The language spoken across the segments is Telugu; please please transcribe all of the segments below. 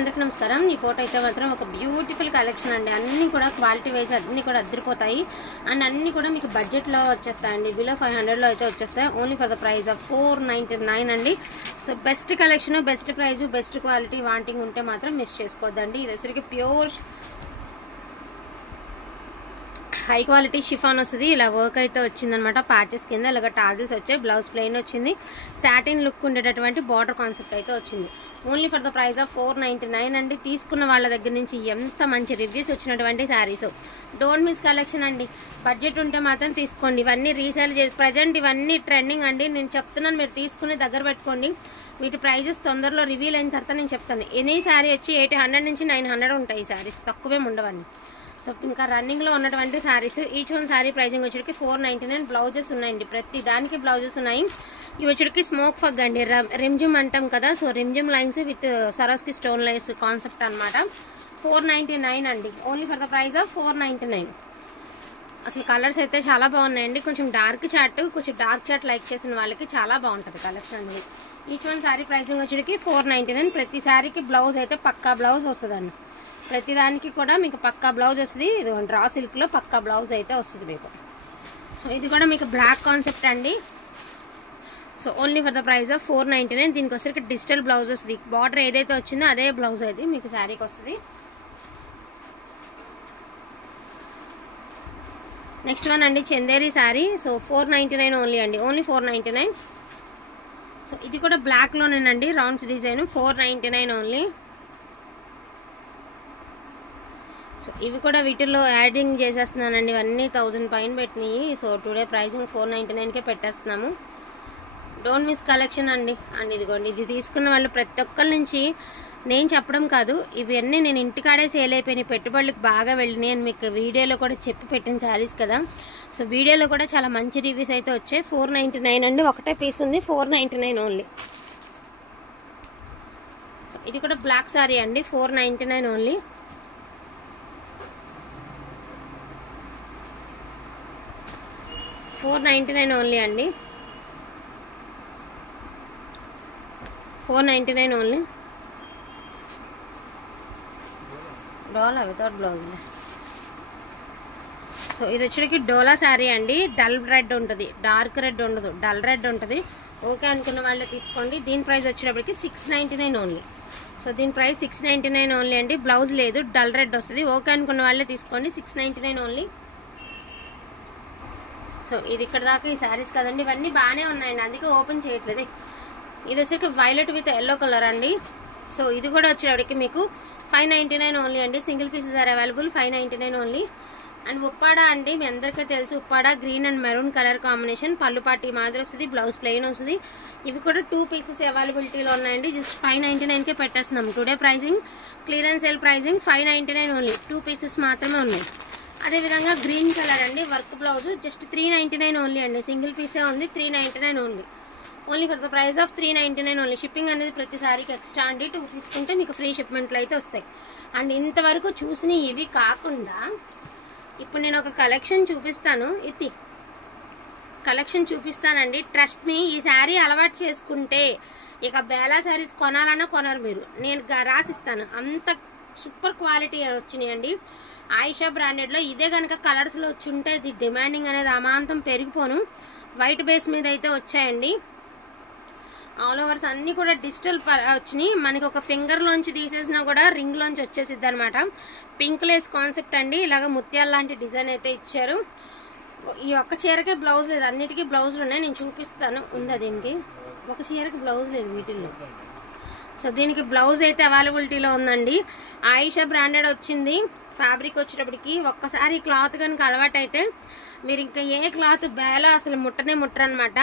అందరికీ నమస్కారం। ఈ ఫోటో అయితే మాత్రం ఒక బ్యూటిఫుల్ కలెక్షన్ అండి। అన్ని కూడా క్వాలిటీ వైజ్ అన్ని కూడా అద్దరిపోతాయి అండ్ అన్ని కూడా మీకు బడ్జెట్ లో వచ్చేస్తాయండి। బిలో 500 లో అయితే వచ్చేస్తాయి। Only for the price of 499 అండి। So best collection, best price, best quality wanting ఉంటే మాత్రం మిస్ చేసుకోవద్దండి। ఇది వచ్చరికి ప్యూర్ హై క్వాలిటీ షిఫాన్ వస్తుంది। ఇలా వర్క్ అయితే వచ్చిందనమాట। ప్యాచెస్ కింద ఇలాగ టాజిల్స్ వచ్చాయి। బ్లౌజ్ ప్లెయిన్ వచ్చింది। సాటిన్ లుక్ ఉండేటటువంటి బార్డర్ కాన్సెప్ట్ అయితే వచ్చింది। Only for the price of 499 అండి। తీసుకున్న వాళ్ళ దగ్గర నుంచి ఎంత మంచి రివ్యూస్ వచ్చినటువంటి శారీస్। డోంట్ మిస్ కలెక్షన్ అండి। బడ్జెట్ ఉంటే మాత్రం తీసుకోండి। ఇవన్నీ రీసేల్ చేసి ప్రజెంట్ ఇవన్నీ ట్రెండింగ్ అండి। నేను చెప్తున్నాను, మీరు తీసుకుని దగ్గర పెట్టుకోండి। వీటి ప్రైజెస్ తొందరలో రివీల్ అయిన తర్వాత నేను చెప్తాను। ఎనీ శారీ వచ్చి 800 నుంచి 900 ఉంటాయి। ఈ శారీస్ తక్కువేం ఉండవండి। సో ఇంకా రన్నింగ్లో ఉన్నటువంటి saris each one sari pricing వచ్చేటికి 499। బ్లౌజెస్ ఉన్నాయండి, ప్రతి దానికి బ్లౌజెస్ ఉన్నాయి। ఇవి వచ్చేటికి స్మోక్ ఫగ్ అండి, రిమ్జిమ్ అంటాం కదా। So Rimjhim lines with సరోస్కి stone lines concept అనమాట। 499 అండి। Only for the price of 499। అసలు కలర్స్ అయితే చాలా బాగున్నాయండి। కొంచెం డార్క్ చాట్ లైక్ చేసిన వాళ్ళకి చాలా బాగుంటుంది కలెక్షన్ అనేది। ఈచ్ వన్ శారీ ప్రైజింగ్ వచ్చేటికి 499। ప్రతి శారీకి బ్లౌజ్ అయితే పక్కా బ్లౌజ్ వస్తుందండి। ప్రతిదానికి కూడా మీకు పక్కా బ్లౌజ్ వస్తుంది। ఇది డ్రా సిల్క్లో పక్కా బ్లౌజ్ అయితే వస్తుంది మీకు। సో ఇది కూడా మీకు బ్లాక్ కాన్సెప్ట్ అండి। So only for the price of 499। దీనికి వచ్చరికి డిజిటల్ బ్లౌజ్ వస్తుంది। బార్డర్ ఏదైతే వచ్చిందో అదే బ్లౌజ్ అయితే మీకు శారీకి వస్తుంది। నెక్స్ట్ వన్ అండి చందేరి శారీ। సో 499 ఓన్లీ అండి, ఓన్లీ 499। సో ఇది కూడా బ్లాక్లోనేనండి, రౌండ్స్ డిజైన్, 499 ఓన్లీ। సో ఇవి కూడా వీటిల్లో యాడింగ్ చేసేస్తున్నానండి। ఇవన్నీ 1000 పైన పెట్టినాయి। సో టుడే ప్రైజింగ్ 499కే పెట్టేస్తున్నాము। డోంట్ మిస్ కలెక్షన్ అండి। అండ్ ఇదిగోండి, ఇది తీసుకున్న వాళ్ళు ప్రతి ఒక్కరి నుంచి నేను చెప్పడం కాదు, ఇవన్నీ నేను ఇంటికాడే సేల్ అయిపోయినాయి, పెట్టుబడులకు బాగా వెళ్ళినాయి అని మీకు వీడియోలో కూడా చెప్పి పెట్టిన శారీస్ కదా। సో వీడియోలో కూడా చాలా మంచి రివ్యూస్ అయితే వచ్చాయి। 499 అండి, ఒకటే పీస్ ఉంది, 499 ఓన్లీ। సో ఇది కూడా బ్లాక్ శారీ అండి, 499 ఓన్లీ। $499 ఓన్లీ అండి, 499 ఓన్లీ। డోలా వితౌట్ బ్లౌజ్లే। సో ఇది వచ్చేటికి డోలా శారీ అండి। డల్ రెడ్ ఉంటుంది, డార్క్ రెడ్ ఉండదు, డల్ రెడ్ ఉంటుంది। ఓకే అనుకున్న వాళ్ళే తీసుకోండి। దీని ప్రైస్ వచ్చేటప్పటికి 699 ఓన్లీ। సో దీని ప్రైస్ 699 ఓన్లీ అండి। బ్లౌజ్ లేదు, డల్ రెడ్ వస్తుంది। ఓకే అనుకున్న వాళ్ళే తీసుకోండి, 699 ఓన్లీ। సో ఇది ఇక్కడ దాకా ఈ శారీస్ కదండి, ఇవన్నీ బాగానే ఉన్నాయండి, అందుకే ఓపెన్ చేయట్లేదు। ఇది వచ్చేసరికి వైలెట్ విత్ ఎల్లో కలర్ అండి। సో ఇది కూడా వచ్చేటప్పటికి మీకు 599 ఓన్లీ అండి। Single pieces are available, 599 only. And Uppada అండి, మీ అందరికీ తెలుసు Uppada green and maroon colour combination, పళ్ళు పాటి మాదిరి వస్తుంది, బ్లౌజ్ ప్లెయిన్ వస్తుంది। ఇవి కూడా 2 పీసెస్ అవైలబిలిటీలో ఉన్నాయండి। జస్ట్ 599కే పెట్టేస్తున్నాం। Today pricing clearance sale pricing 599 only, 2 pieces మాత్రమే ఉన్నాయి। అదేవిధంగా గ్రీన్ కలర్ అండి, వర్క్ బ్లౌజ్, జస్ట్ 399 ఓన్లీ అండి। సింగిల్ పీసే ఉంది, 399 only, only for the price of 399 only. Shipping అనేది ప్రతి సారీకి ఎక్స్ట్రా అండి, 2 తీసుకుంటే మీకు ఫ్రీ షిప్మెంట్లు అయితే వస్తాయి। అండ్ ఇంతవరకు చూసిన ఇవి కాకుండా ఇప్పుడు నేను ఒక కలెక్షన్ చూపిస్తాను, ఇది కలెక్షన్ చూపిస్తానండి। ట్రస్ట్ మీ, ఈ శారీ అలవాటు చేసుకుంటే ఇక బేలా శారీస్ కొనాలన్నా కొనరు మీరు, నేను రాసిస్తాను, అంత సూపర్ క్వాలిటీ వచ్చినాయండి। ఆయిషా బ్రాండెడ్లో ఇదే కనుక కలర్స్లో వచ్చి ఉంటే ఇది డిమాండింగ్ అనేది అమాంతం పెరిగిపోను। వైట్ బేస్ మీద అయితే వచ్చాయండి। ఆల్ ఓవర్స్ అన్నీ కూడా డిజిటల్ వచ్చినాయి। మనకి ఒక ఫింగర్లోంచి తీసేసినా కూడా రింగ్లోంచి వచ్చేసిద్ది అనమాట। పింక్ లేస్ కాన్సెప్ట్ అండి, ఇలాగ ముత్యాల లాంటి డిజైన్ అయితే ఇచ్చారు। ఈ ఒక్క చీరకే బ్లౌజ్ లేదు, అన్నిటికీ బ్లౌజులు ఉన్నాయి, నేను చూపిస్తాను। ఉందా దీనికి? ఒక చీరకి బ్లౌజ్ లేదు వీటిల్లో। సో దీనికి బ్లౌజ్ అయితే అవైలబిలిటీలో ఉందండి। ఆయిషా బ్రాండెడ్ వచ్చింది। ఫ్యాబ్రిక్ వచ్చేటప్పటికి ఒక్కసారి క్లాత్ కనుక అలవాటు అయితే మీరు ఇంకా ఏ క్లాత్ బేలా అసలు ముట్టరు అనమాట।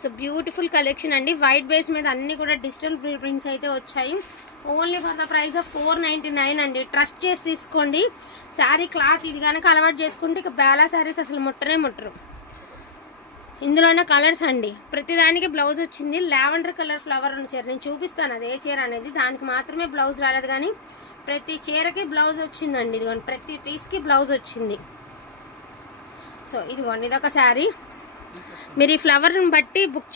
సో బ్యూటిఫుల్ కలెక్షన్ అండి। వైట్ బేస్ మీద అన్ని కూడా డిజిటల్ ప్రింట్స్ అయితే వచ్చాయి। Only for the price of 499 అండి। ట్రస్ట్ చేసి తీసుకోండి। శారీ క్లాత్ ఇది కనుక అలవాటు చేసుకుంటే ఇక బేలా శారీస్ అసలు ముట్టరు। ఇందులోనే కలర్స్ అండి, ప్రతిదానికి బ్లౌజ్ వచ్చింది। లావెండర్ కలర్ ఫ్లవర్ ఉన్న చీర నేను చూపిస్తాను, అదే చీర అనేది, దానికి మాత్రమే బ్లౌజ్ రాలేదు, కానీ ప్రతి చీరకి బ్లౌజ్ వచ్చిందండి। ఇదిగోండి, ప్రతి పీస్కి బ్లౌజ్ వచ్చింది। సో ఇదిగోండి, ఇదొక శారీ। మీరు ఈ ఫ్లవర్ని బట్టి బుక్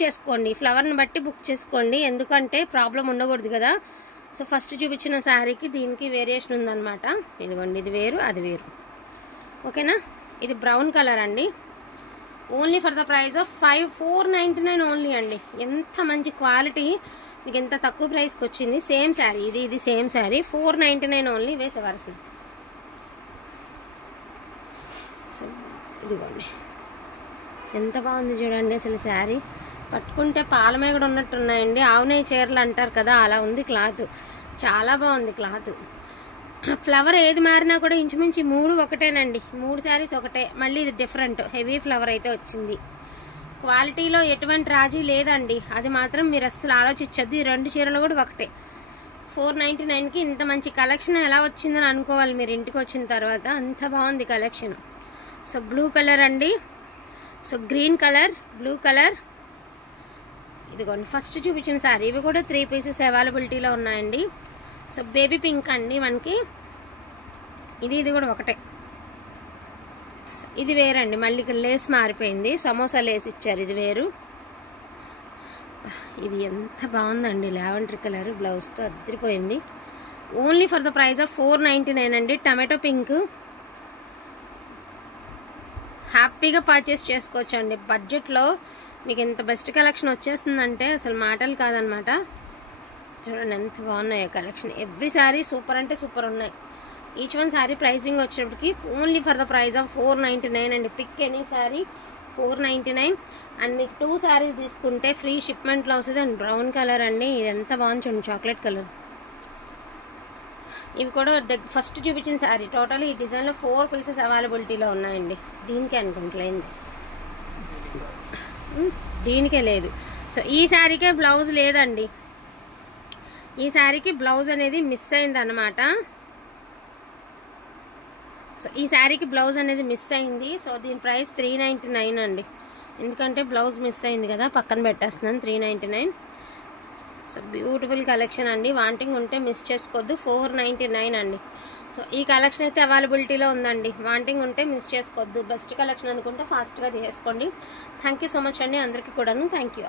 చేసుకోండి, ఎందుకంటే ప్రాబ్లం ఉండకూడదు కదా। సో ఫస్ట్ చూపించిన శారీకి దీనికి వేరియేషన్ ఉందన్నమాట. ఇదిగోండి, ఇది వేరు అది వేరు. ఓకేనా. ఇది బ్రౌన్ కలర్ అండి. Only for the price of 499 only అండి. ఎంత మంచి క్వాలిటీ, మీకు ఎంత తక్కువ ప్రైస్కి వచ్చింది. సేమ్ శారీ, ఇది సేమ్ శారీ, 499 ఓన్లీ. వేసేవాల్సింది. సో ఇదిగోండి, ఎంత బాగుంది చూడండి అసలు శారీ. పట్టుకుంటే పాలమే కూడా ఉన్నట్టున్నాయండి. ఆవునేయి చీరలు అంటారు కదా, అలా ఉంది క్లాత్. చాలా బాగుంది క్లాత్. ఫ్లవర్ ఏది మారినా కూడా ఇంచుమించు 3 ఒకటేనండి. 3 శారీస్ ఒకటే. మళ్ళీ ఇది డిఫరెంట్ హెవీ ఫ్లవర్ అయితే వచ్చింది. క్వాలిటీలో ఎటువంటి రాజీ లేదండి, అది మాత్రం మీరు అస్సలు ఆలోచించద్దు. ఈ 2 చీరలు కూడా ఒకటే. 499కి ఇంత మంచి కలెక్షన్ ఎలా వచ్చిందని అనుకోవాలి మీరు ఇంటికి వచ్చిన తర్వాత. అంత బాగుంది కలెక్షన్. సో బ్లూ కలర్ అండి. So green colour, blue colour. ఇదిగోండి ఫస్ట్ చూపించిన శారీ. ఇవి కూడా 3 పీసెస్ అవైలబిలిటీలో ఉన్నాయండి. సో బేబీ పింక్ అండి మనకి. ఇది కూడా ఒకటే. ఇది వేరండి, మళ్ళీ ఇక్కడ లేస్ మారిపోయింది. సమోసా లేస్ ఇచ్చారు, ఇది వేరు. ఇది ఎంత బాగుందండి, లావెండర్ కలర్ బ్లౌజ్తో అద్దరిపోయింది. Only for the price of 499 అండి. Tomato pink. హ్యాపీగా పర్చేస్ చేసుకోవచ్చు అండి. బడ్జెట్లో మీకు ఎంత బెస్ట్ కలెక్షన్ వచ్చేస్తుందంటే అసలు మాటలు కాదనమాట. చూడండి ఎంత బాగున్నాయో కలెక్షన్. ఎవ్రీ శారీ సూపర్ అంటే సూపర్ ఉన్నాయి. ఈచ్ వన్ శారీ ప్రైసింగ్ వచ్చేటప్పటికి only for the price of 499 అండి. Pick any sari 499. అండ్ మీకు 2 శారీస్ తీసుకుంటే ఫ్రీ షిప్మెంట్లో వస్తుంది. అండ్ బ్రౌన్ కలర్ అండి, ఇది ఎంత బాగుంది చూడండి, చాక్లెట్ కలర్. ఇవి కూడా ఫస్ట్ చూపించిన శారీ. టోటల్ ఈ డిజైన్లో 4 పీసెస్ అవైలబిలిటీలో ఉన్నాయండి. దీనికే అనుకుంటలేంది, దీనికే లేదు. సో ఈ శారీకే బ్లౌజ్ లేదండి. ఈ శారీకి బ్లౌజ్ అనేది మిస్ అయింది అనమాట. సో ఈ శారీకి బ్లౌజ్ అనేది మిస్ అయింది. సో దీని ప్రైస్ 399 అండి. ఎందుకంటే బ్లౌజ్ మిస్ అయింది కదా, పక్కన పెట్టేస్తున్నాను. 399. సో బ్యూటిఫుల్ కలెక్షన్ అండి. వాంటింగ్ ఉంటే మిస్ చేసుకోవద్దు. 499 అండి. సో ఈ కలెక్షన్ అయితే అవైలబిలిటీలో ఉందండి. వాంటింగ్ ఉంటే మిస్ చేసుకోవద్దు. బెస్ట్ కలెక్షన్ అనుకుంటే ఫాస్ట్గా తీసేసుకోండి. థ్యాంక్ యూ సో మచ్ అండి అందరికీ కూడాను. Thank you.